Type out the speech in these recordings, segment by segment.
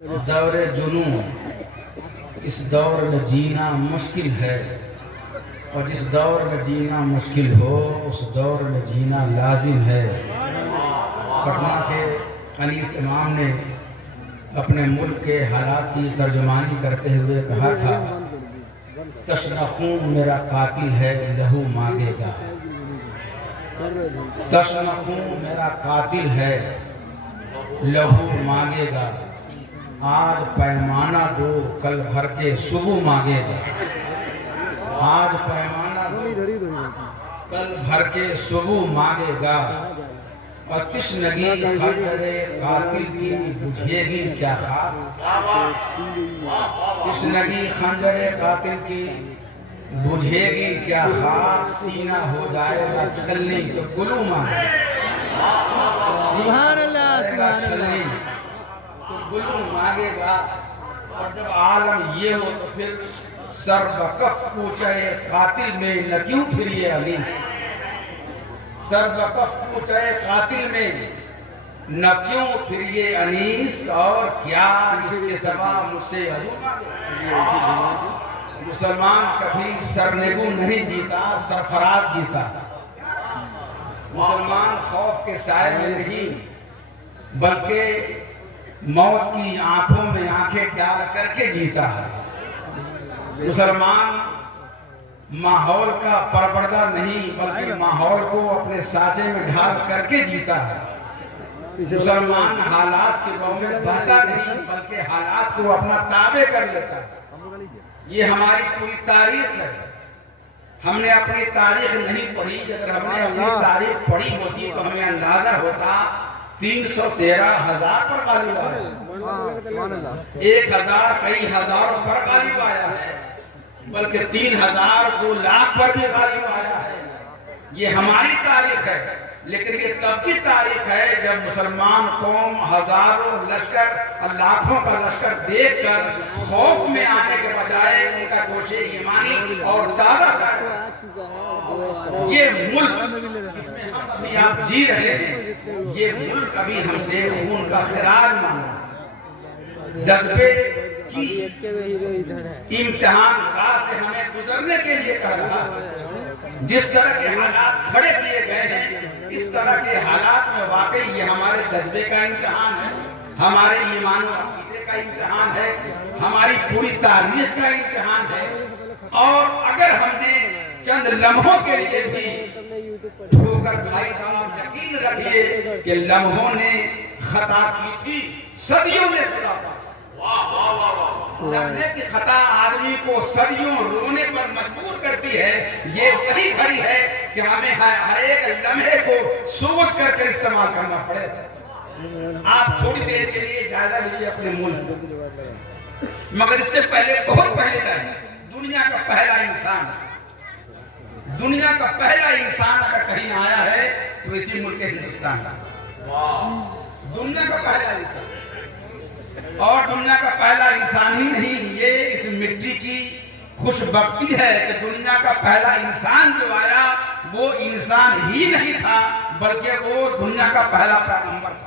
दौरे जुनू इस दौर में जीना मुश्किल है, और जिस दौर में जीना मुश्किल हो उस दौर में जीना लाजिम है। पटना के अनीस इमाम ने अपने मुल्क के हालात की तर्जुमानी करते हुए कहा था, तशनखून मेरा कातिल है लहू मांगेगा। तशनखून मेरा कातिल है लहू मांगेगा। आज पैमाना दो कल भर के सुबह मांगेगा। आज पैमाना दो कल भर के सुबह मांगेगा। और तिश्नगी खंजरे कातिल की बुझेगी क्या खाक। तिश्नगी खंजरे कातिल की बुझेगी क्या खाक। सीना हो जाएगा छलनी तो गुलू मांगेगा। सुभान अल्लाह छलनी तो गुलू मांगेगा। और जब आलम ये हो तो फिर सर्वकफ पूछे कातिल में न क्यों फिर ये अनीस। सर्वकफ पूछे कातिल में न क्यों फिर ये अनीस। और क्या इसके सिवा मुझसे अधूरा। मुसलमान कभी सरनेगू नहीं जीता, सरफराज जीता। मुसलमान खौफ के साए में नहीं बल्कि मौत की आंखों में आंखें डाल करके जीता है। मुसलमान माहौल का परपर्दा नहीं बल्कि माहौल को अपने साचे में ढाल करके जीता है। मुसलमान हालात के बारे में बहता नहीं बल्कि हालात को अपना ताबे कर लेता है। ये हमारी पूरी तारीख है। हमने अपनी तारीख नहीं पढ़ी। अगर हमने अपनी तारीख पढ़ी होती तो हमें अंदाजा होता 313,000 पर गालिब आया। 1,000 कई हजारों पर गालिब आया है, बल्कि 3,000 2 लाख पर भी गालिब आया है। ये हमारी तारीख है। लेकिन ये तब की तारीख है जब मुसलमान कौम हजारों लश्कर लाखों का लश्कर देखकर खौफ में आने के बजाय उनका गोशे ईमानी और ताजा कर। ये मुल्क जिसमें हम अभी आप जी रहे हैं, ये मुल्क अभी हमसे खून का खिराज मांगा। जज्बे की इम्तिहान का से हमें गुजरने के लिए कह रहा है। जिस तरह के हालात खड़े किए गए हैं, इस तरह के हालात में वाकई ये हमारे जज्बे का इम्तिहान है, हमारे ईमान और अकीदे का इम्तिहान है, हमारी पूरी तारीख का इम्तिहान है। और अगर हमने चंद लम्हों के लिए भी ठोकर खाई तो आप यकीन रखिए कि लम्हों ने खता की थी, सदियों ने सदा का। लम्हे की खता आदमी को सदियों रोने पर मजबूर करती है। ये वही घड़ी है कि हमें हर एक लम्हे को सोच करके इस्तेमाल करना पड़ेगा। आप थोड़ी देर के लिए जायजा लीजिए अपने मुल्क, मगर इससे पहले बहुत पहले जाए दुनिया का पहला इंसान, दुनिया का पहला इंसान अगर कहीं आया है तो इसी मुल्क हिंदुस्तान। दुनिया का पहला इंसान, और दुनिया का पहला इंसान ही नहीं, ये इस मिट्टी की खुशबख्ती है कि दुनिया का पहला इंसान जो आया वो इंसान ही नहीं था बल्कि वो दुनिया का पहला पैगंबर था।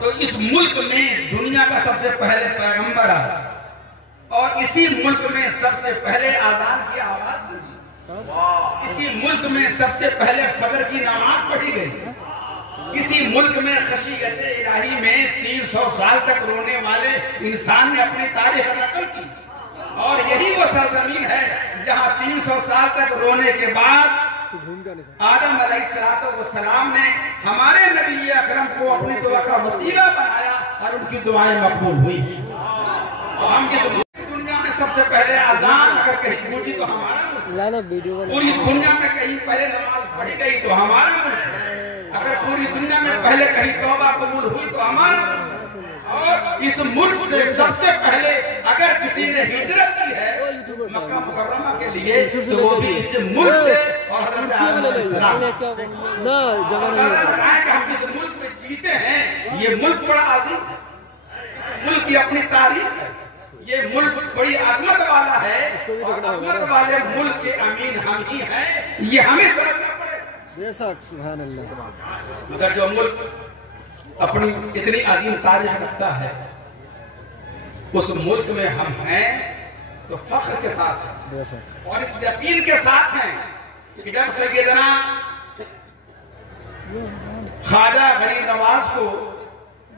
तो इस मुल्क में दुनिया का सबसे पहले पैगंबर आया और इसी मुल्क में सबसे पहले आजान की आवाज गूंजी। इसी मुल्क में सबसे पहले फजर की नमाज पढ़ी गई। इसी मुल्क में खशीयत इलाही में 300 साल तक रोने वाले इंसान ने अपनी तारीख नकल की। और यही वो सरजमीन है जहां 300 साल तक रोने के बाद आदम अलैहिस्सलाम ने हमारे नबी अकरम को अपनी दुआ का वसीला बनाया और उनकी दुआएं मकबूल हुई। और हम किस दुनिया में सबसे पहले अजान अगर कहीं गूंजी तो हमारा मुल्क। पूरी दुनिया में कहीं पहले नमाज पढ़ी गई तो हमारा मुल्क। अगर पूरी दुनिया में पहले कहीं तौबा कबूल हुई तो हमारा। और इस मुल्क से सबसे पहले अगर किसी ने हिजरत की है मक्का मुकर्रमा के लिए तो वो भी इस मुल्क से और हज़रत आदम अलैहिस्सलाम। हम जिस मुल्क में जीते हैं ये मुल्क बड़ा आज़ीम है। इस मुल्क की अपनी तारीख है। ये मुल्क बड़ी अजमत वाला है और अजमत वाले मुल्क के अमीन हम ही हैं। ये हमें समझना पड़ेगा। सुभान अल्लाह। मगर जो मुल्क अपनी इतनी अजीम तारीख रखता है उस मुल्क में हम हैं तो फख्र के साथ हैं और इस यकीन के साथ हैं कि जब सैयदना ख्वाजा गरीब नवाज को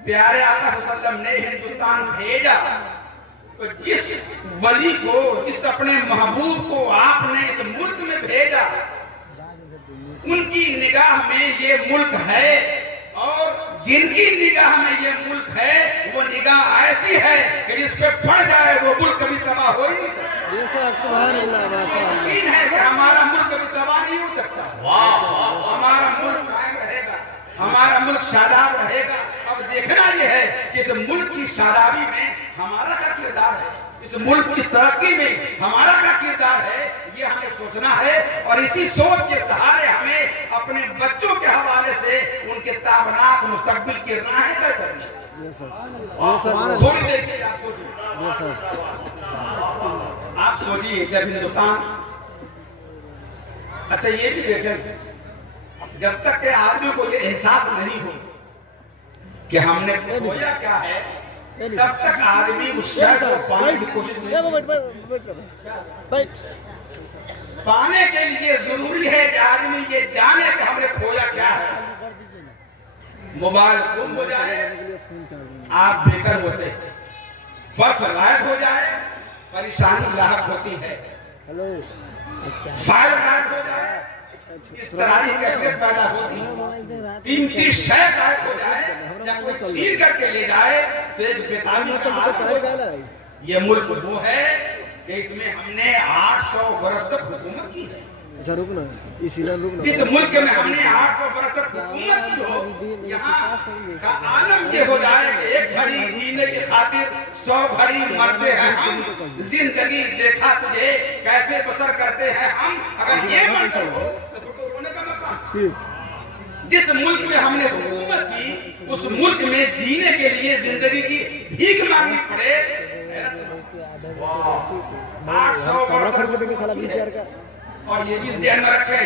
प्यारे आका सल्लल्लाहु अलैहि वसल्लम ने हिंदुस्तान भेजा तो जिस वली को, जिस अपने महबूब को आपने इस मुल्क में भेजा, उनकी निगाह में ये मुल्क है और जिनकी निगाह में ये मुल्क है वो निगाह ऐसी है कि जिस पे पड़ जाए वो मुल्क कभी तबाह हो ही नहीं सकता। यकीन है कि हमारा मुल्क कभी तबाह नहीं हो सकता। हमारा मुल्क कायम रहेगा, हमारा मुल्क शादाब रहेगा। अब देखना यह है कि इस मुल्क की शादाबी में हमारा क्या किरदार है, इस मुल्क की तरक्की में हमारा क्या किरदार है, ये हमें सोचना है और इसी सोच के सहारे हमें अपने बच्चों के हवाले से उनके ताबनाक मुस्तकबिल की राहें तय करनी है। थोड़ी देर के आप सोचिए, आप सोचिए जब हिंदुस्तान, अच्छा ये भी देखें, जब तक के आदमी को ये एहसास नहीं हो कि हमने खोया क्या है, तब तक आदमी उस शय को पाने की कोशिश नहीं। पाने के लिए जरूरी है कि आदमी ये जाने कि हमने खोया क्या है। मोबाइल गुम हो जाए आप बेकर होते, पर्स गायब हो जाए परेशानी लाहक होती है, फाइल गायब हो जाए इस तरह की कैसे पैदा होती, कीमती शय गायब हो जाए या कोई छीन करके ले जाए तो एक बेताबी। ये मुल्क वो है कि इसमें हमने 800 बरस तक हुकूमत की है। जिस मुल्क में हमने 800 बरस तक हुकूमत की हो, यहाँ का आलम ये हो जाए कि एक घड़ी जीने की खातिर 100 घड़ी मरते हैं हम। जिंदगी देखा तुझे कैसे बसर करते हैं हम, अगर ये मंजर हो तो रोने का मकाम। जिस मुल्क में हमने हुकूमत की उस मुल्क में जीने के लिए जिंदगी की भीख मांगनी पड़े, 800 बरस। और ये भी ध्यान में रखें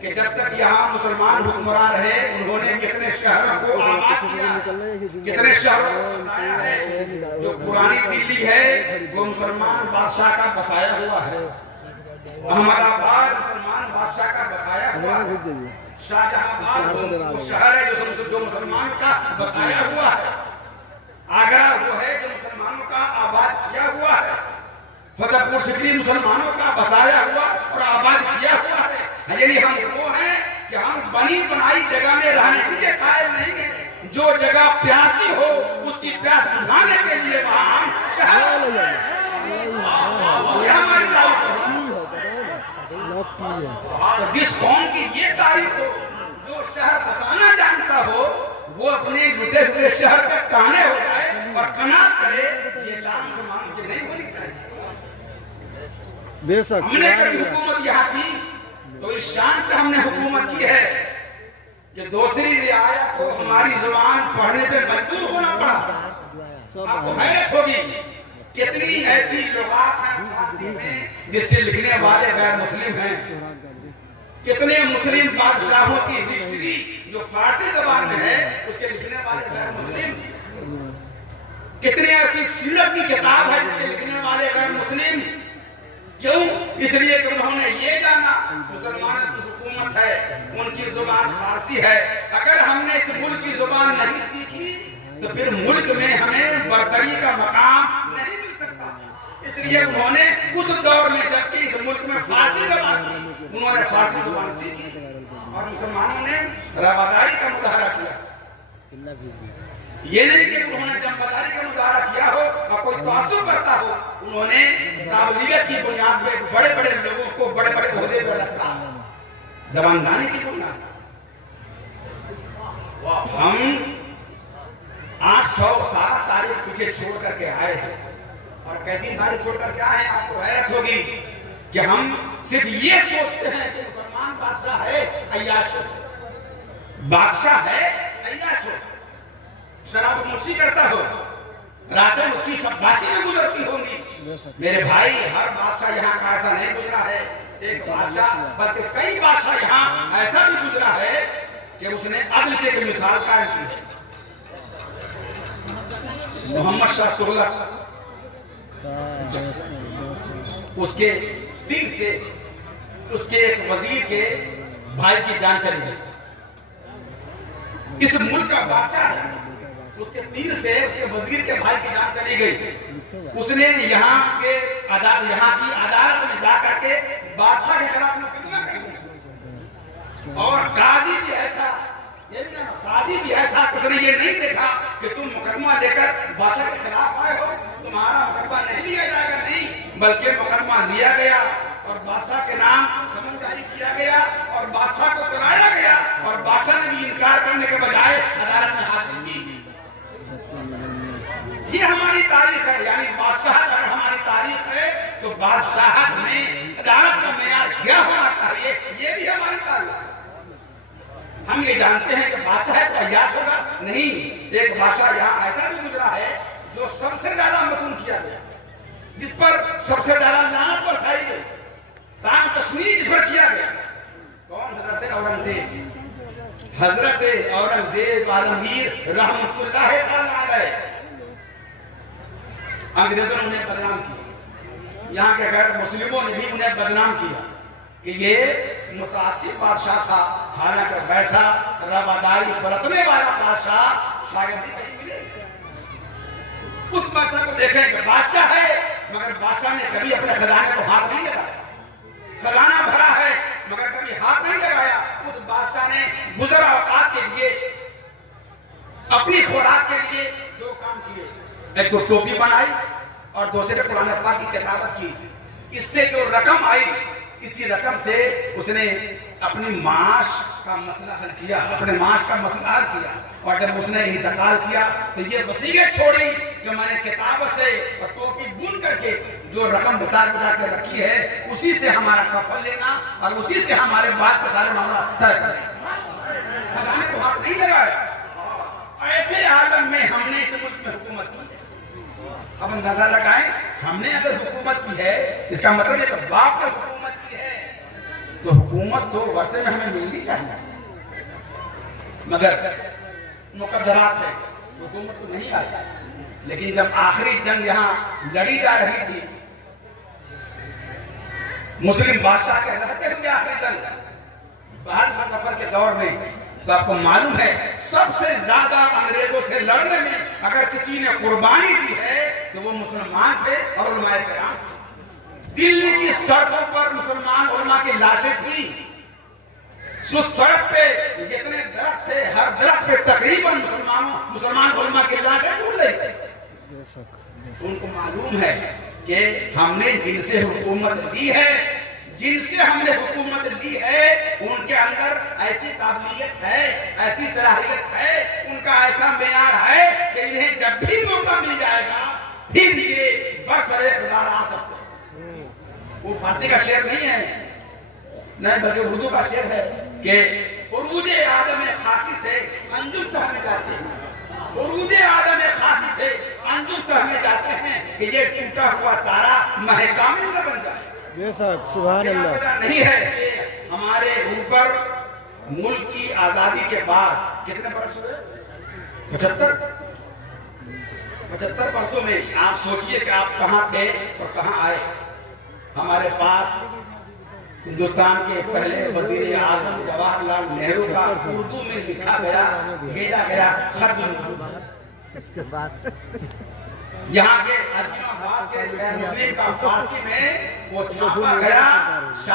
कि जब तक यहाँ मुसलमान हुक्मरान रहे उन्होंने कितने शहरों को आबाद किया, कितने शहरों को बसाया है। जो पुरानी दिल्ली है वो मुसलमान बादशाह का बसाया हुआ है, अहमदाबाद मुसलमान बादशाह का बसाया हुआ है, शाहजहांबाद वो शहर है जो मुसलमान का बसाया हुआ है, आगरा वो है जो मुसलमानों का आबाद किया हुआ है, फतेहपुर सिकरी मुसलमानों का बसाया हुआ और आबाद किया हुआ है। यानी हम वो हैं कि हम बनी बनाई जगह में रहने के कायल नहीं है। जो जगह प्यासी हो उसकी प्यास बुझाने के लिए वहां हम शहर तो जिस कौम की ये तारीफ हो, जो शहर बसाना जानता हो, वो अपने लुटे हुए शहर का काने हो जाए और कनात करे, ये शान मुसलमानों की नहीं होनी चाहिए। हमने कभी हुकूमत यहाँ की तो इस शान से हमने हुकूमत की है कि दूसरी रियायत को हमारी जुबान पढ़ने पे मजबूर होना पड़ा। आपको हैरत होगी कितनी ऐसी लुगात हैं फारसी में जिसके लिखने वाले गैर मुस्लिम हैं, कितने मुस्लिम बादशाहों की हिस्ट्री जो फारसी जबान में है उसके लिखने वाले गैर मुस्लिम, कितनी ऐसी सीरत की किताब है जिसके लिखने वाले गैर मुस्लिम। क्यों? इसलिए कि उन्होंने ये जाना मुसलमानों की हुकूमत है, उनकी जुबान फारसी है। अगर हमने इस मुल्क की जुबान नहीं सीखी तो फिर मुल्क में हमें बरतरी का मकाम नहीं मिल सकता। इसलिए उन्होंने उस दौर में जबकि इस मुल्क में फारसी जबान थी, उन्होंने फारसी जुबान सीखी और मुसलमानों ने रवादारी का मुजाहरा किया। ये नहीं कि उन्होंने जंगबदारी का मुजाहरा किया हो और कोई तासुब करता हो, उन्होंने काबिलियत की बुनियाद पे बड़े बड़े लोगों को बड़े बड़े ओहदे पर रखा, जबानदानी की बुनियाद। हम 800 साल तारीख पीछे छोड़ करके आए हैं और कैसी तारीख छोड़ करके आए हैं, आपको हैरत होगी कि हम सिर्फ ये सोचते हैं कि मुसलमान बादशाह है अय्याश हो, बादशाह है अय्याश हो, शराब नोशी करता हो, रातें उसकी शाबाशी में गुजरती होंगी। मेरे भाई हर बादशाह यहाँ का ऐसा नहीं गुजरा है, एक बादशाह बल्कि कई बादशाह यहाँ ऐसा भी गुजरा है कि उसने अदल की एक मिसाल कायम की है। मोहम्मद शाह तुगलक उसके तीर से उसके एक वजीर के भाई की जान चली गई। इस मुल्क का बादशाह है, उसके तीर से उसके वजीर के भाई की जान चली गई। उसने यहाँ की अदालत में जाकर के बादशाह के खिलाफ मुकदमा कर दिया। और काजी भी ऐसा उसने ये नहीं देखा कि तुम मुकदमा लेकर बादशाह के खिलाफ आए हो, तुम्हारा मुकदमा नहीं लिया जाएगा, नहीं, बल्कि मुकदमा लिया गया और बादशाह के नाम समन जारी किया गया और बादशाह को बुलाया गया और बादशाह ने भी इनकार करने के बजाय अदालत में हाजिर की। ये हमारी तारीख है, यानी बादशाह अगर हमारी तारीख है तो बादशाह में अदालत का मेयार क्या होना चाहिए, ये भी हमारी तारीख है। हम ये जानते हैं कि बादशाह तो अय्याश होगा, नहीं, एक बादशाह यहाँ ऐसा भी गुजरा है जो सबसे ज्यादा मतून किया गया, जिस पर सबसे ज्यादा लानत बरसाई गई, तान तस्मीर जिस पर किया गया। कौन? हजरत औरंगजेब। हजरत औरंगजेब आलमगीर रहमतुल्लाह अलैह। अंग्रेजों ने उन्हें बदनाम किया, यहाँ के गैर मुस्लिमों ने भी उन्हें बदनाम किया कि ये मुतासिब बादशाह था। हालांकि वैसा रवादारी बरतने वाला बादशाह शायद ही कहीं मिले। उस बादशाह को देखें कि बादशाह है, मगर बादशाह ने कभी अपने खजाने को हाथ नहीं लगाया। खजाना भरा है मगर कभी हाथ नहीं लगाया। उस बादशाह ने गुजर औकात के लिए, अपनी खुराक के लिए दो काम किए, एक तो टोपी बनाई और दूसरे कुरान पाक की किताबत की। इससे जो रकम आई, इसी रकम से उसने अपनी माश का मसला हल किया, अपने माश का मसला हल किया। और जब उसने इंतकाल किया तो ये वसीयत छोड़ी कि मैंने किताब से और टोपी बुन करके जो रकम बचा के रखी है, उसी से हमारा कफन लेना और उसी से हमारे बाद का सारे मामला तय करना। खजाने को हाथ नहीं लगाया। ऐसे आलम में हमने इस मुल्क में हुकूमत की। अब अंदाजा लगाएं, हमने अगर हुकूमत की है, इसका मतलब है कि बाप ने हुकूमत की है, तो हुकूमत तो वर्षे में हमें मिलनी चाहिए। मगर मुकद्दरात है, हुकूमत तो नहीं आई। लेकिन जब आखिरी जंग यहाँ लड़ी जा रही थी, मुस्लिम बादशाह के रहते हुए आखिरी जंग बहादुर सफर के दौर में, तो आपको मालूम है सबसे ज्यादा अंग्रेजों से लड़ने में अगर किसी ने कुर्बानी दी है तो वो मुसलमान थे और उलमाए किराम थे। दिल्ली की सड़कों पर मुसलमान उलमा की लाशें थी। उस सड़क पे जितने दरख्त थे, हर दरख्त पे तकरीबन मुसलमान उलमा की लाशें ढूंढ रही थी। उनको मालूम है कि हमने जिनसे हुकूमत ली है, उनके अंदर ऐसी काबिलियत है, ऐसी सलाहियत है, उनका ऐसा मेयार है कि इन्हें जब भी मौका मिल जाएगा फिर ये बरसरे खुदा आ सकते हैं। वो फारसी का शेर नहीं है, नहीं, बल्कि उर्दू का शेर है कि उरूजे आदम खाकी से अंजुम से हमें जाते हैं, उरूजे आदम खाकी से अंजुम से हमें जाते हैं कि ये टूटा हुआ तारा महकामिल न बन जाए। सुभान अल्लाह। नहीं है कि हमारे ऊपर मुल्क की आजादी के बाद कितने बरस हुए? 75 वर्षों में आप सोचिए कि आप कहां थे और कहां आए। हमारे पास हिंदुस्तान के पहले वजीर आजम जवाहरलाल नेहरू का उर्दू में लिखा गया, भेजा गया खत इसके बाद यहाँ के अजीमाबाद के मुस्लिम का फारसी में वो छापा गया।